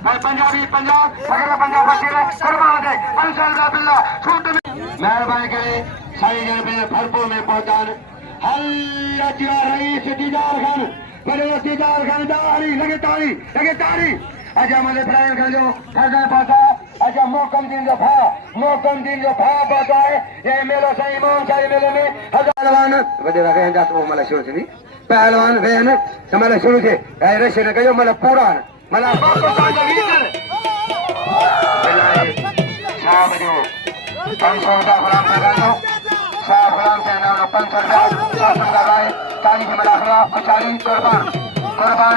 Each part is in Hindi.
पंजाबी पंजाब अगर पंजाब बशीर कुर्बान है इंशाअल्लाह बिल्लाह छूट मेहरबानी करे सारी जन में भरपूर में पहुंचान हल्ला रईस दीदार खान बड़े दीदार खान दारी लगे तारी अच्छा मले प्राण कर जो फरदा पाता अच्छा मोकम दिन जो भा पाता है ये मेलो सही इमाम सारी मेले में पहलवान वडे रखे हैं जातो मला शुरू थी पहलवान वेन हमारा शुरू से रश न कयो मला पूरा मला बापू साजा वीकर शाह बजो 500 का फलाम लगा दो शाह फलाम से नाम 500 का लगाए ताली की मलाखरा कुचाली कुर्बान कुर्बान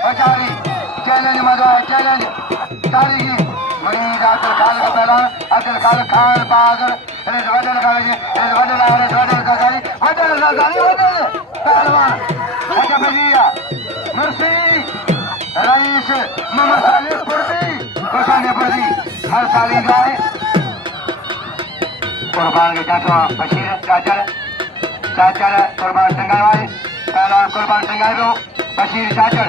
बचारी चैलेंज मजा है चैलेंज तारीखी मरीज आदिल खान खान बागर वडल पहलवान अच्छा बजिया मुर्सी रईस मोहम्मद सालिह पुरदी कोशाने पुरदी हर साली गाय कुर्बान के जातो बशीर चाचर कुर्बान संगाई पहलवान कुर्बान संगाई बशीर चाचर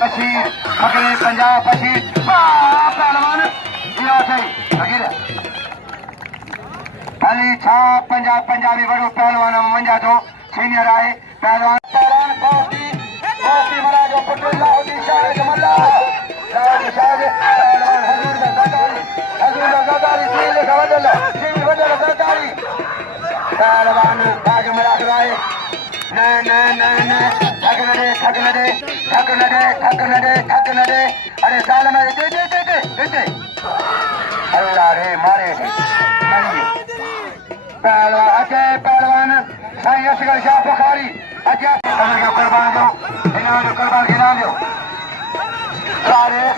बशीर पकड़े पंजाब बशीर पहलवान खाली छा पंजाबी वड़ो पहलवान वंजा तो सीनियर आए पहलवान कोष्टी मरा जो पुट लाहौरी शाह जो मल्ला लाहौरी शाह पहलवान हजूर ज़ादारी सील वडल ज़ादारी पहलवान बाज मलाखरा आए न थक न दे अरे साल में दे अल्लाह रे मारे पहलवान अजय पहलवान साईं असगर शाह बुखारी अजय कुर्बान दो इनाम कुर्बान के नाम दो सारे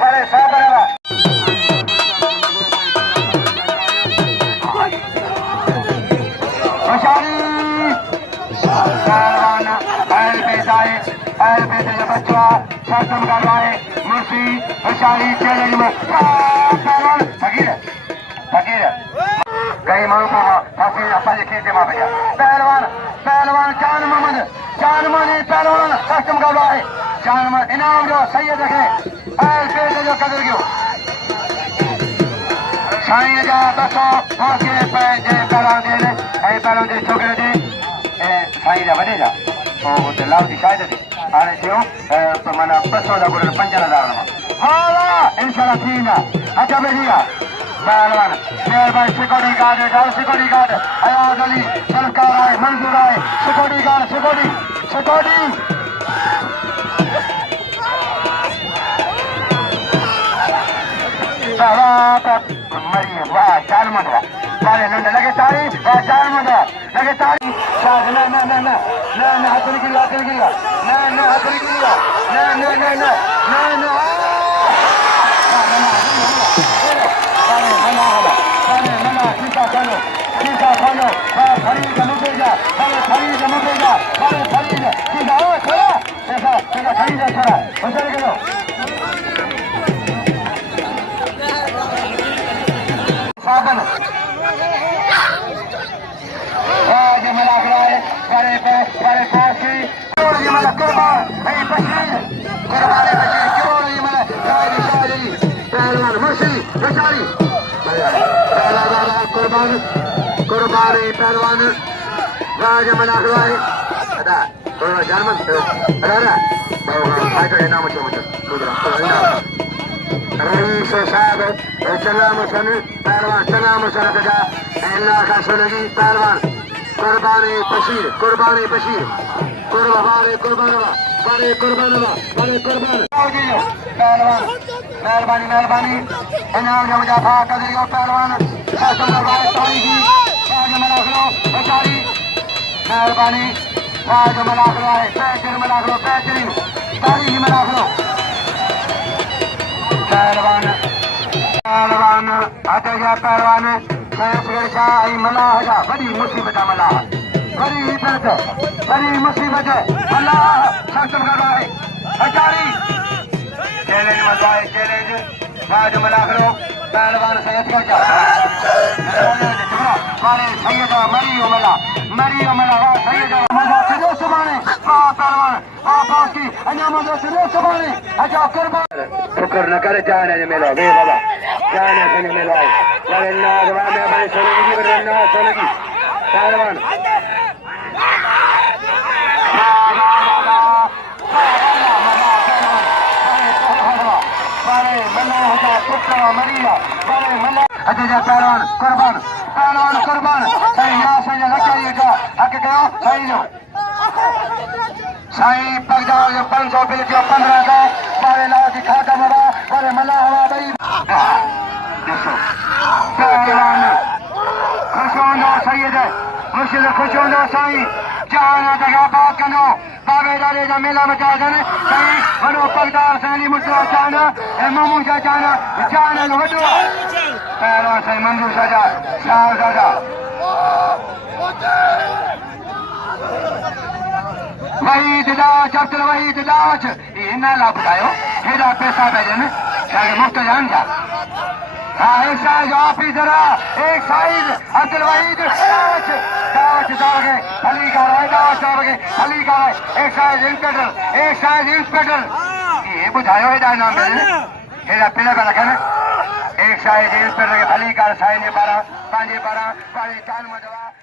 बड़े साबन वाला पहलवान अहल बेटे जो बच्चा शासन करवाए मुर्सी होशियारी चैलेंज में पहलवान फकीर कई मानू को फांसी अपने खेते में भैया पहलवान जान मोहम्मद पहलवान शासन करवाए जान इनाम जो सैयद रखे अहल बेटे जो कदर क्यों साईं जा 200 फांसी पहलवान दे छोकरे दे साईं जा वॾे जा पोइ लाहौरी शायद थी हाणे थियो माना 200 जा गुण 5000 मां इंशाल्लाह थींदा अच्छा भैया पहलवान मेहरबानी सिक्योरिटी गार्ड अयाज अली सरकार आहे मंजूर आहे सिक्योरिटी गार्ड मरी वाह चाल मंडा सारे नंढ लगे तारी वाह चाल मंडा लगे तारी न हाथ निकल गया शीशा खानो खरीद मुझेगा शीशा खरीद छोड़ा होशियार करो साबन आज मलाखरा है बड़े पास की ये मला कुर्बान है बशीर क्यों ये मला शायरी पहलवान मुर्शिदी बेचारी कुर्बान पहलवान राज मलाखरा है अदा थोड़ा जर्मन अरे फाइटर नाम रईस साहब सलाम सन पहलवान सलाम सन कदा अल्लाह का सुनगी पहलवान कुर्बान बशीर पहलवान मेहरबानी इनाम जो मुजाफा कर दियो पहलवान शासन करवाए तारीखी राज मलाखरो बेचारी मेहरबानी राज मलाखरो है पैचरीन तारीखी मलाखरो पहलवान अजय पहलवान असगर शाह मलाह जा बड़ी मुसीबत मलाह बड़ी मुसीबत मलाह शासन करवाए बेचारी चैलेंज मलवाए चैलेंज राज मलाखरो पहलवान सैयद को जा वाले सैयद मरी उमला वा सैयद मजा सुभाने वा पहलवान वा बाकी अन्या मजा सुभाने अच्छा कुर्बान शुक्र न करे जाने ने मेला वे बाबा जाने से ने मेला वाले नाग वा में भाई सोने की ना सोने की पहलवान अच्छा पहलवान कुर्बान सही यहाँ से लगा हक गयो सही जो साईं पगजाओ जो 500 बिल जो 1500 बारे लाओ की खाता मरा बारे मला हवा बई देखो पहलवान खुश होंदो सही है मुश्किल खुश होंदो साईं जाना जगह बात कनो बाबेदारे जा मेला मचा जने साईं वनो पगदार साईं मुटो जाना ए मामू जा जाना वडो पहलवान साईं मंजूर साजा शाह साजा वहीद दाच अब्दुल वहीद दाच इन ला बुधायो हेड़ा पैसा भेजन शायद मुफ्त जान जा हाँ एक साइज ऑफिसर एक साइज अब्दुल वहीद दाच जागे अली का राय दाच जागे अली का राय एक साइज इंस्पेक्टर ये बुझायो हेड़ा नाम भेजन हेड़ा पिले पर रखन एक साइज इंस्पेक्टर के अली का साइज ने 12 5 12 4 मजवा